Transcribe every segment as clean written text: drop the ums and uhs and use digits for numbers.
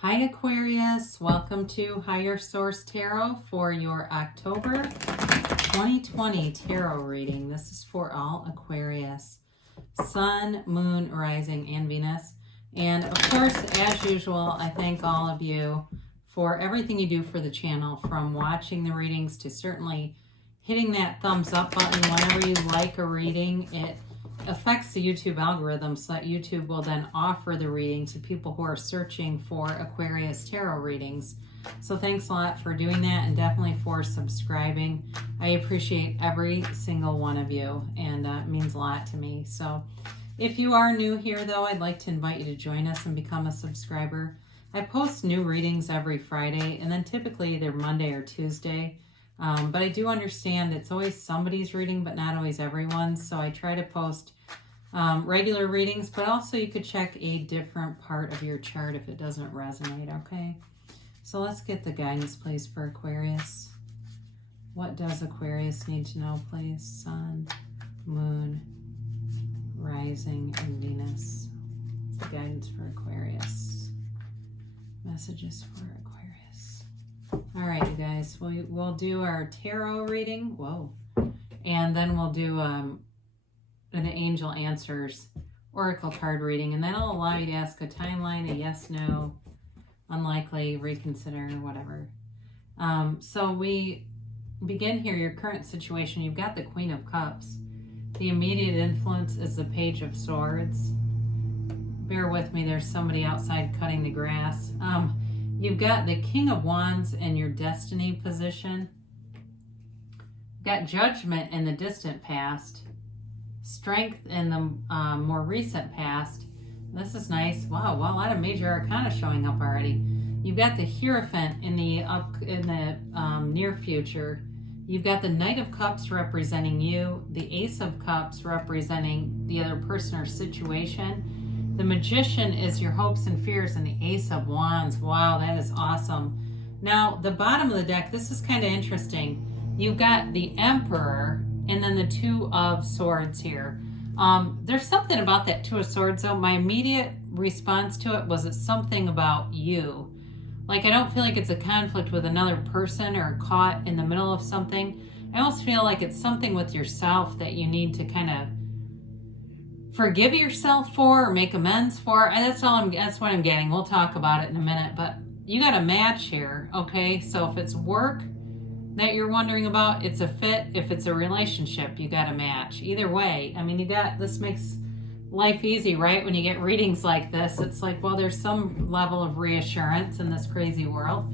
Hi Aquarius, welcome to Higher Source Tarot for your October 2020 tarot reading. This is for all Aquarius, Sun, Moon, Rising, and Venus. And of course, as usual, I thank all of you for everything you do for the channel, from watching the readings to certainly hitting that thumbs up button whenever you like a reading. It affects the YouTube algorithm so that YouTube will then offer the reading to people who are searching for Aquarius tarot readings. So thanks a lot for doing that, and definitely for subscribing. I appreciate every single one of you, and it means a lot to me. So if you are new here, though, I'd like to invite you to join us and become a subscriber. I post new readings every Friday, and then typically they're Monday or Tuesday. But I do understand it's always somebody's reading, but not always everyone's. So I try to post regular readings, but also you could check a different part of your chart if it doesn't resonate, okay? So let's get the guidance, please, for Aquarius. What does Aquarius need to know, please? Sun, Moon, Rising, and Venus. The guidance for Aquarius. Messages for Aquarius. All right, you guys, we'll do our tarot reading. Whoa. And then we'll do an Angel Answers Oracle card reading, and that'll allow you to ask a timeline, a yes, no, unlikely, reconsider, whatever. So we begin here, your current situation. You've got the Queen of Cups. The immediate influence is the Page of Swords. Bear with me, there's somebody outside cutting the grass. You've got the King of Wands in your destiny position. You've got Judgment in the distant past. Strength in the more recent past. This is nice. Wow, well, a lot of major arcana showing up already. You've got the Hierophant in the near future. You've got the Knight of Cups representing you, the Ace of Cups representing the other person or situation. The Magician is your hopes and fears, and the Ace of Wands. Wow, that is awesome. Now, the bottom of the deck, this is kind of interesting. You've got the Emperor and then the Two of Swords here. There's something about that Two of Swords, though. My immediate response to it was it's something about you. Like, I don't feel like it's a conflict with another person or caught in the middle of something. I almost feel like it's something with yourself that you need to kind of forgive yourself for or make amends for. That's what I'm getting. We'll talk about it in a minute, but you got a match here, okay? So if it's work that you're wondering about, it's a fit. If it's a relationship, you got a match. Either way, I mean, this makes life easy, right? When you get readings like this, it's like, well, there's some level of reassurance in this crazy world.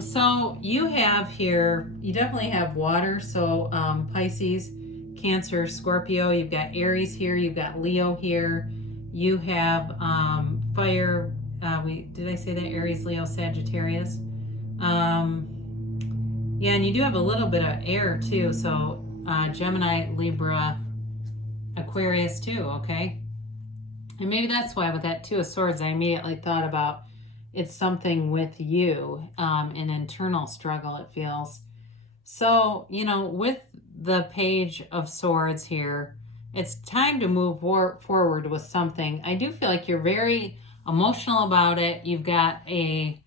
So you have here, you definitely have water. So Pisces, Cancer, Scorpio. You've got Aries here. You've got Leo here. You have fire. Did I say that? Aries, Leo, Sagittarius. Yeah, and you do have a little bit of air too. So Gemini, Libra, Aquarius too, okay? And maybe that's why with that Two of Swords, I immediately thought about it's something with you, an internal struggle, it feels. So, with the Page of Swords here, it's time to move forward with something. I do feel like you're very emotional about it. You've got a,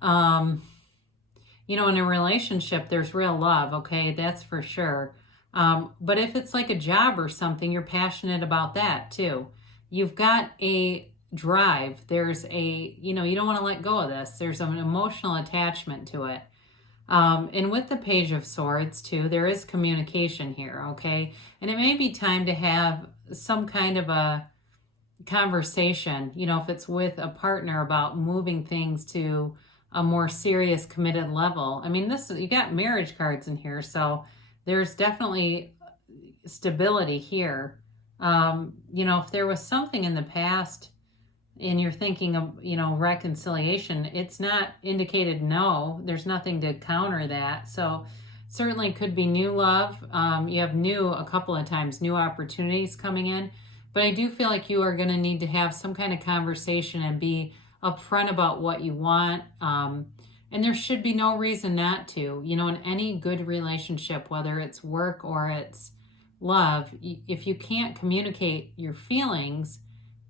in a relationship, there's real love, okay? That's for sure. But if it's like a job or something, you're passionate about that too. You've got a drive. There's you don't want to let go of this. There's an emotional attachment to it. And with the Page of Swords too, there is communication here, okay? And it may be time to have some kind of a conversation, if it's with a partner, about moving things to a more serious, committed level. I mean, you got marriage cards in here, so there's definitely stability here. If there was something in the past and you're thinking of, reconciliation, it's not indicated no. There's nothing to counter that. So certainly could be new love. You have a couple of times, new opportunities coming in. But I do feel like you are going to need to have some kind of conversation and be upfront about what you want. And there should be no reason not to. In any good relationship, whether it's work or it's love, if you can't communicate your feelings,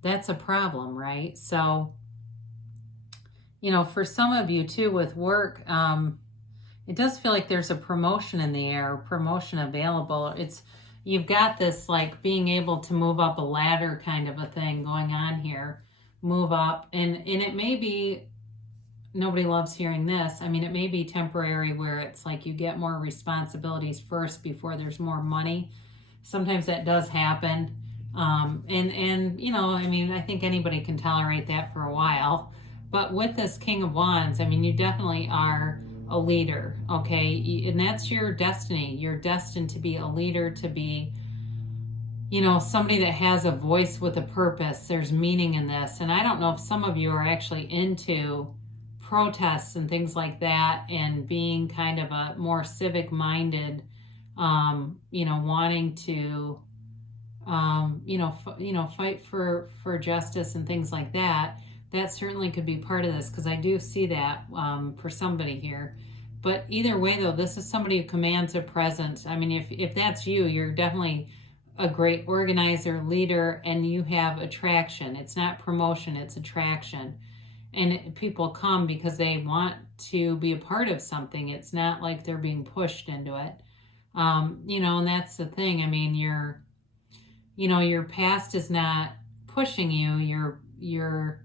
that's a problem, right? So you know, for some of you too with work, it does feel like there's a promotion in the air, promotion available. You've got this like being able to move up a ladder kind of a thing going on here, move up, and it may be, nobody loves hearing this. I mean, it may be temporary where it's like you get more responsibilities first before there's more money. Sometimes that does happen. And you know, I mean, I think anybody can tolerate that for a while. But with this King of Wands, I mean, you definitely are a leader, okay? And that's your destiny. You're destined to be a leader, to be, you know, somebody that has a voice with a purpose. There's meaning in this. And I don't know if some of you are actually into protests and things like that, and being kind of a more civic minded, you know, wanting to, fight for justice and things like that. That certainly could be part of this, because I do see that for somebody here. But either way, though, this is somebody who commands a presence. I mean, if that's you, you're definitely a great organizer, leader, and you have attraction. It's not promotion, it's attraction. And people come because they want to be a part of something. It's not like they're being pushed into it. You know, and that's the thing. I mean, your past is not pushing you. Your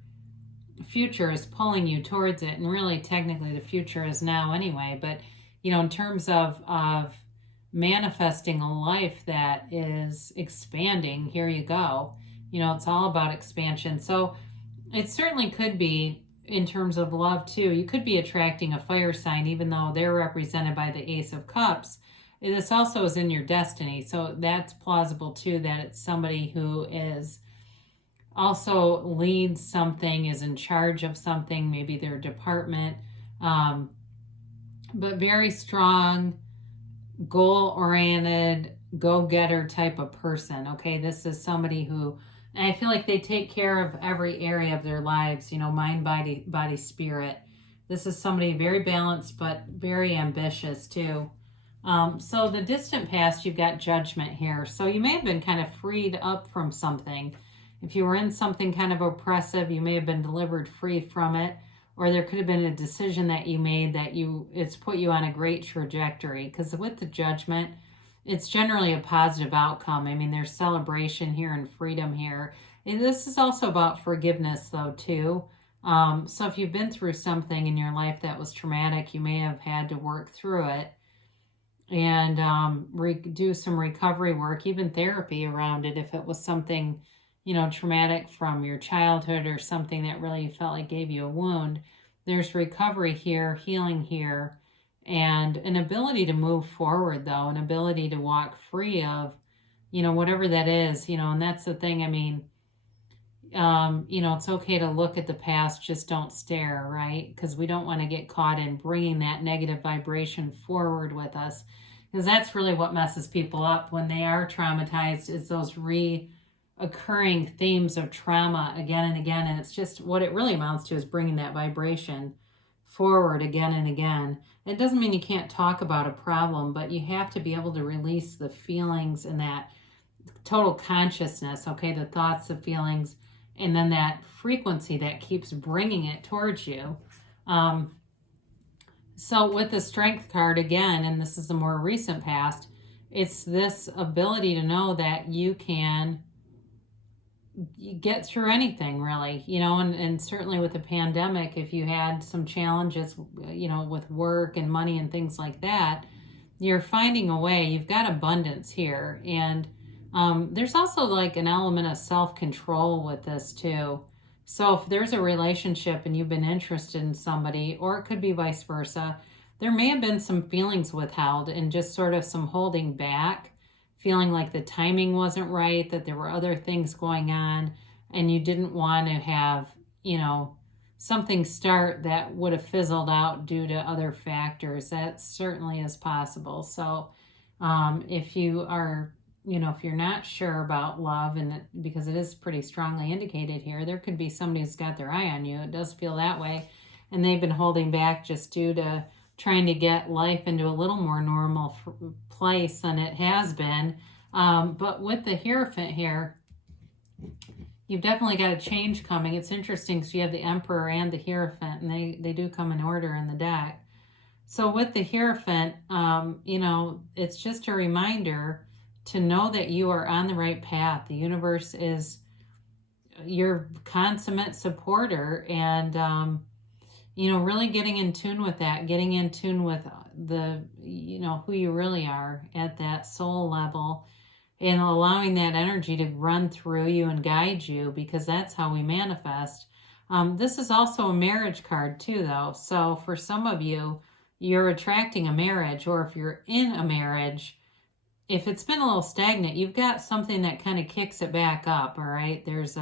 future is pulling you towards it. And really, technically, the future is now anyway. But, you know, in terms of manifesting a life that is expanding, here you go. You know, it's all about expansion. So it certainly could be, in terms of love too, you could be attracting a fire sign, even though they're represented by the Ace of Cups. This also is in your destiny. So that's plausible too, that it's somebody who is also leads something, is in charge of something, maybe their department, but very strong, goal-oriented, go-getter type of person, okay? This is somebody who, and I feel like they take care of every area of their lives, you know, mind, body, spirit. This is somebody very balanced, but very ambitious too. So the distant past, you've got Judgment here. So you may have been kind of freed up from something. If you were in something kind of oppressive, you may have been delivered free from it. Or there could have been a decision that you made that it's put you on a great trajectory. Because with the Judgment, it's generally a positive outcome. I mean, there's celebration here and freedom here. And this is also about forgiveness, though, too. So if you've been through something in your life that was traumatic, you may have had to work through it and do some recovery work, even therapy around it, if it was something, you know, traumatic from your childhood or something that really felt like gave you a wound. There's recovery here, healing here, and an ability to move forward, though, an ability to walk free of, you know, whatever that is, you know. And that's the thing. I mean, you know, it's okay to look at the past, just don't stare, right? Because we don't want to get caught in bringing that negative vibration forward with us, because that's really what messes people up when they are traumatized, is those occurring themes of trauma again and again. And it's just, what it really amounts to is bringing that vibration forward again and again. It doesn't mean you can't talk about a problem, but you have to be able to release the feelings and that total consciousness, okay, the thoughts, the feelings, and then that frequency that keeps bringing it towards you. So with the Strength card again, and this is a more recent past, it's this ability to know that you can get through anything, really, you know. And certainly with the pandemic, if you had some challenges, you know, with work and money and things like that, you're finding a way. You've got abundance here. And there's also like an element of self-control with this too. So if there's a relationship and you've been interested in somebody, or it could be vice versa, there may have been some feelings withheld and just sort of some holding back, feeling like the timing wasn't right, that there were other things going on, and you didn't want to have, you know, something start that would have fizzled out due to other factors. That certainly is possible. So if you are, you know, if you're not sure about love, and because it is pretty strongly indicated here, there could be somebody who's got their eye on you. It does feel that way. And they've been holding back just due to trying to get life into a little more normal place than it has been. But with the Hierophant here, you've definitely got a change coming. It's interesting because you have the Emperor and the Hierophant, and they do come in order in the deck. So with the Hierophant, you know, it's just a reminder to know that you are on the right path. The universe is your consummate supporter, and you know, really getting in tune with that, getting in tune with the, you know, who you really are at that soul level, and allowing that energy to run through you and guide you, because that's how we manifest. This is also a marriage card too, though. So for some of you, you're attracting a marriage, or if you're in a marriage, if it's been a little stagnant, you've got something that kind of kicks it back up, all right? There's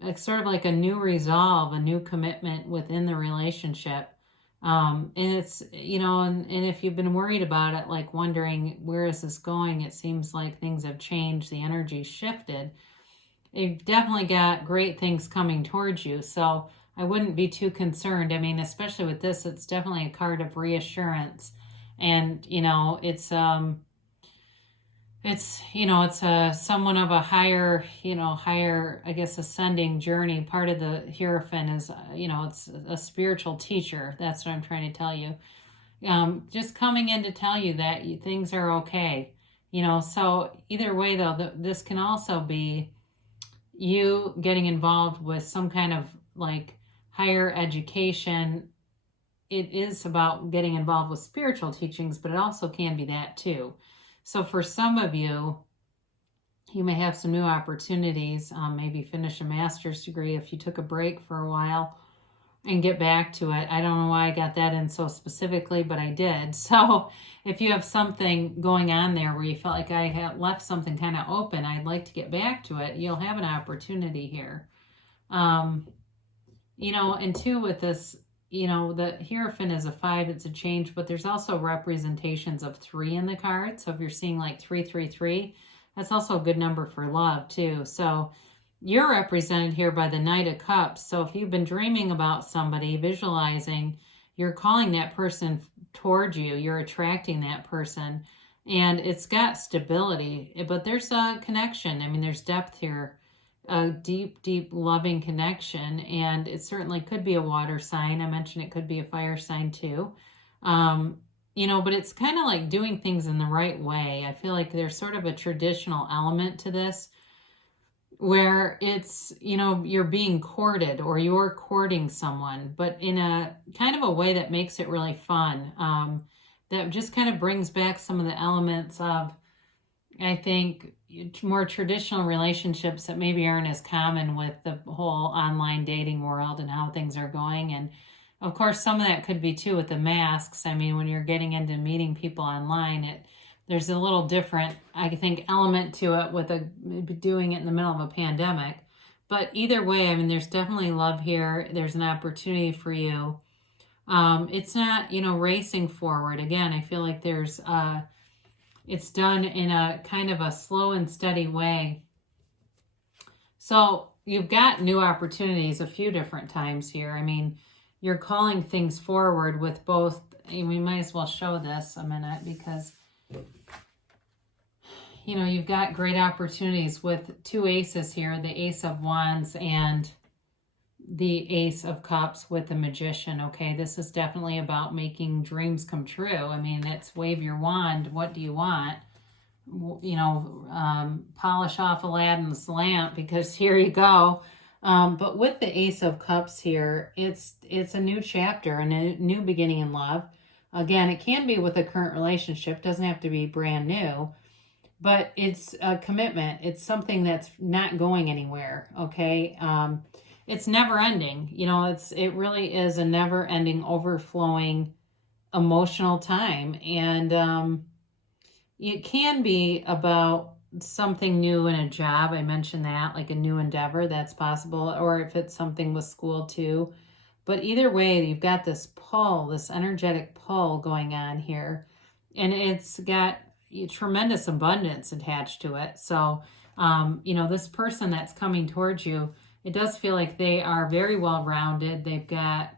it's sort of like a new resolve, a new commitment within the relationship. And it's, you know, and if you've been worried about it, like wondering, where is this going? It seems like things have changed. The energy shifted. You've definitely got great things coming towards you. So I wouldn't be too concerned. I mean, especially with this, it's definitely a card of reassurance. And, you know, it's you know, it's someone of a higher, you know, higher, I guess, ascending journey. Part of the Hierophant is, you know, it's a spiritual teacher. That's what I'm trying to tell you. Just coming in to tell you that things are okay. You know, so either way, though, this can also be you getting involved with some kind of like higher education. It is about getting involved with spiritual teachings, but it also can be that too. So for some of you, you may have some new opportunities, maybe finish a master's degree if you took a break for a while and get back to it. I don't know why I got that in so specifically, but I did. So if you have something going on there where you felt like I had left something kind of open, I'd like to get back to it, you'll have an opportunity here. You know, and two, with this, you know, the Hierophant is a 5, it's a change, but there's also representations of 3 in the card. So if you're seeing like 333, that's also a good number for love too. So you're represented here by the Knight of Cups. So if you've been dreaming about somebody, visualizing, you're calling that person toward you, you're attracting that person, and it's got stability, but there's a connection. I mean, there's depth here. A deep, deep loving connection, and it certainly could be a water sign. I mentioned it could be a fire sign too. You know, but it's kind of like doing things in the right way. I feel like there's sort of a traditional element to this where it's, you know, you're being courted or you're courting someone, but in a kind of a way that makes it really fun. That just kind of brings back some of the elements of, I think, more traditional relationships that maybe aren't as common with the whole online dating world and how things are going. And of course, some of that could be too with the masks. I mean, when you're getting into meeting people online, there's a little different, I think, element to it with doing it in the middle of a pandemic. But either way, I mean, there's definitely love here. There's an opportunity for you. It's not, you know, racing forward. Again, I feel like there's it's done in a kind of a slow and steady way. So you've got new opportunities a few different times here. I mean, you're calling things forward with both. We might as well show this a minute because, you know, you've got great opportunities with 2 aces here, the Ace of Wands and the Ace of Cups with the Magician. Okay, this is definitely about making dreams come true. I mean, it's wave your wand. What do you want? You know, polish off Aladdin's lamp, because here you go. But with the Ace of Cups here, it's a new chapter, a new beginning in love. Again, it can be with a current relationship. Doesn't have to be brand new, but it's a commitment. It's something that's not going anywhere. Okay. It's never ending. You know, it really is a never ending, overflowing emotional time. And it can be about something new in a job. I mentioned that, like a new endeavor, that's possible. Or if it's something with school too. But either way, you've got this pull, this energetic pull going on here. And it's got tremendous abundance attached to it. So, you know, this person that's coming towards you, it does feel like they are very well-rounded. They've got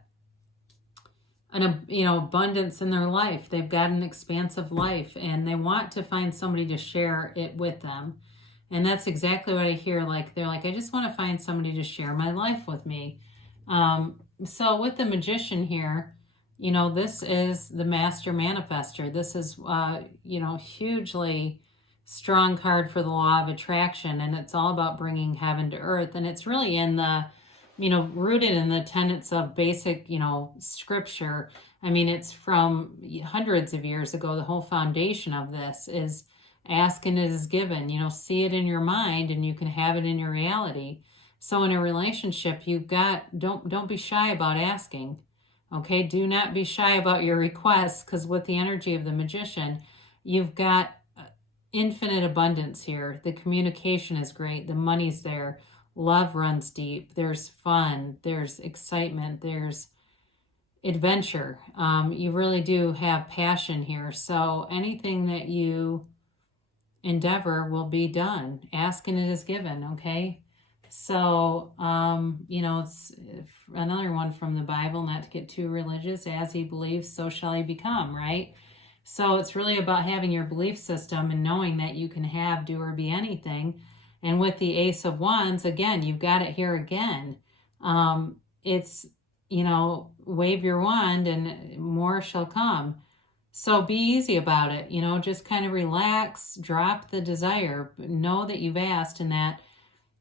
an, you know, abundance in their life. They've got an expansive life, and they want to find somebody to share it with them. And that's exactly what I hear. Like, they're like, I just want to find somebody to share my life with me. So with the Magician here, you know, this is the Master Manifester. This is, you know, hugely strong card for the law of attraction. And it's all about bringing heaven to earth. And it's really in the, you know, rooted in the tenets of basic, you know, scripture. I mean, it's from hundreds of years ago. The whole foundation of this is ask and it is given. You know, see it in your mind and you can have it in your reality. So in a relationship, you've got, don't be shy about asking. Okay, do not be shy about your requests, because with the energy of the Magician, you've got infinite abundance here. The communication is great. The money's there. Love runs deep. There's fun. There's excitement. There's adventure. You really do have passion here. So anything that you endeavor will be done. Ask and it is given, okay? So, you know, it's another one from the Bible, not to get too religious. As he believes, so shall he become, right? So it's really about having your belief system and knowing that you can have, do, or be anything. And with the Ace of Wands, again, you've got it here again. It's, you know, wave your wand and more shall come. So be easy about it, you know, just kind of relax, drop the desire, know that you've asked and that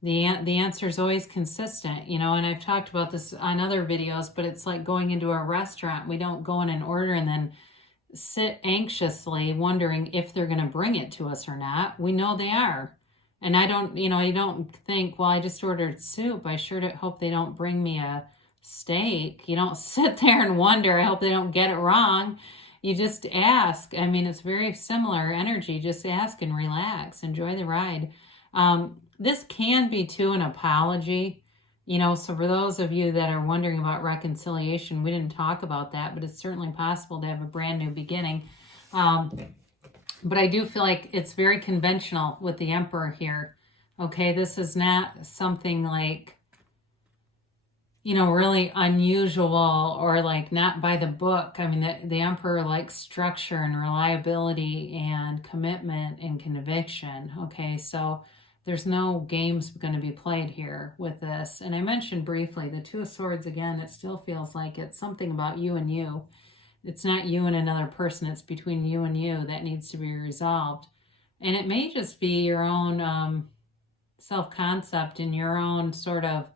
the answer is always consistent, you know. And I've talked about this on other videos, but it's like going into a restaurant. We don't go in and order and then sit anxiously wondering if they're going to bring it to us or not. We know they are. And I don't, you know, you don't think, well, I just ordered soup. I sure hope they don't bring me a steak. You don't sit there and wonder, I hope they don't get it wrong. You just ask. I mean, it's very similar energy. Just ask and relax. Enjoy the ride. This can be, too, an apology. You know, so for those of you that are wondering about reconciliation, we didn't talk about that, but it's certainly possible to have a brand new beginning. But I do feel like it's very conventional with the Emperor here. Okay, this is not something like, you know, really unusual or like not by the book. I mean, the Emperor likes structure and reliability and commitment and conviction. Okay, so there's no games going to be played here with this. And I mentioned briefly the Two of Swords again. It still feels like it's something about you and you. It's not you and another person. It's between you and you that needs to be resolved. And it may just be your own self-concept and your own sort of,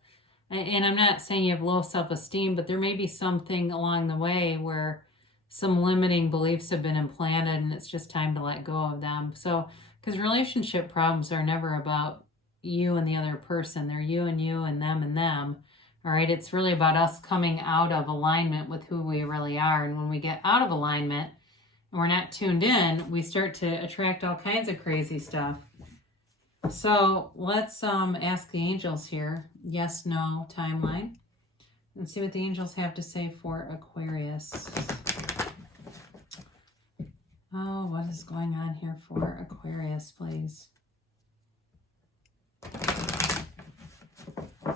and I'm not saying you have low self-esteem, but there may be something along the way where some limiting beliefs have been implanted and it's just time to let go of them. So, because relationship problems are never about you and the other person. They're you and them. All right, it's really about us coming out of alignment with who we really are. And when we get out of alignment and we're not tuned in, we start to attract all kinds of crazy stuff. So let's ask the angels here, yes, no timeline, and see what the angels have to say for Aquarius. Oh, what is going on here for Aquarius, please?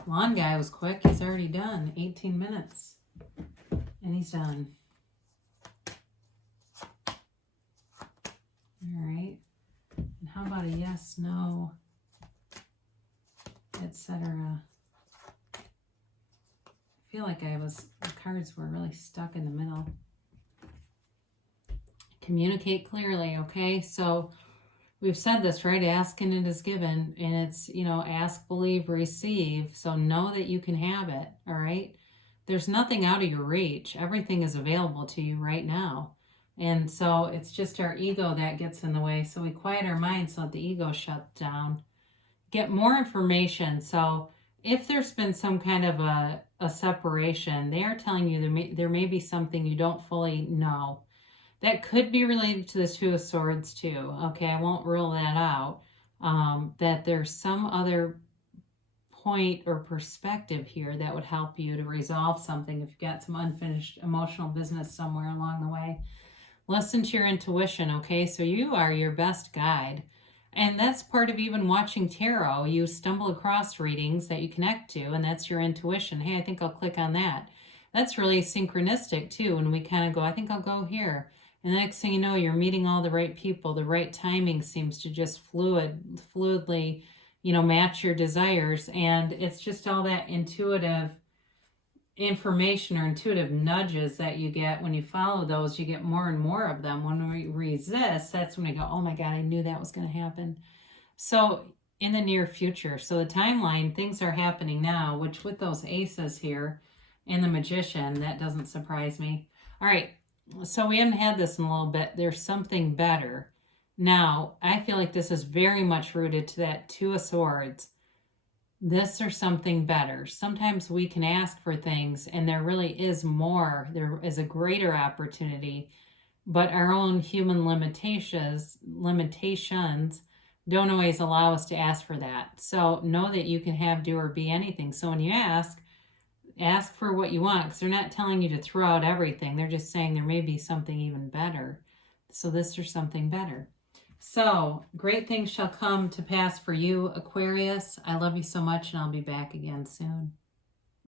Lawn guy was quick. He's already done. 18 minutes. And he's done. All right. And how about a yes, no, etc.? I feel like the cards were really stuck in the middle. Communicate clearly, okay? So we've said this, right? Ask and it is given. And it's, you know, ask, believe, receive. So know that you can have it, all right? There's nothing out of your reach. Everything is available to you right now. And so it's just our ego that gets in the way. So we quiet our minds so that the ego shuts down. Get more information. So if there's been some kind of a separation, they are telling you there may be something you don't fully know. That could be related to the Two of Swords too. Okay, I won't rule that out. That there's some other point or perspective here that would help you to resolve something if you've got some unfinished emotional business somewhere along the way. Listen to your intuition, okay? So you are your best guide. And that's part of even watching tarot. You stumble across readings that you connect to, and that's your intuition. Hey, I think I'll click on that. That's really synchronistic too, when we kind of go, I think I'll go here. And the next thing you know, you're meeting all the right people. The right timing seems to just fluidly, match your desires. And it's just all that intuitive information or intuitive nudges that you get. When you follow those, you get more and more of them. When we resist, that's when we go, oh my God, I knew that was going to happen. So in the near future, so the timeline, things are happening now, which with those aces here and the Magician, that doesn't surprise me. All right, so we haven't had this in a little bit. There's something better. Now, I feel like this is very much rooted to that Two of Swords. This or something better. Sometimes we can ask for things and there really is more. There is a greater opportunity, but our own human limitations don't always allow us to ask for that. So know that you can have, do, or be anything. So when you ask for what you want, because they're not telling you to throw out everything. They're just saying there may be something even better. So this or something better. So, great things shall come to pass for you, Aquarius. I love you so much, and I'll be back again soon.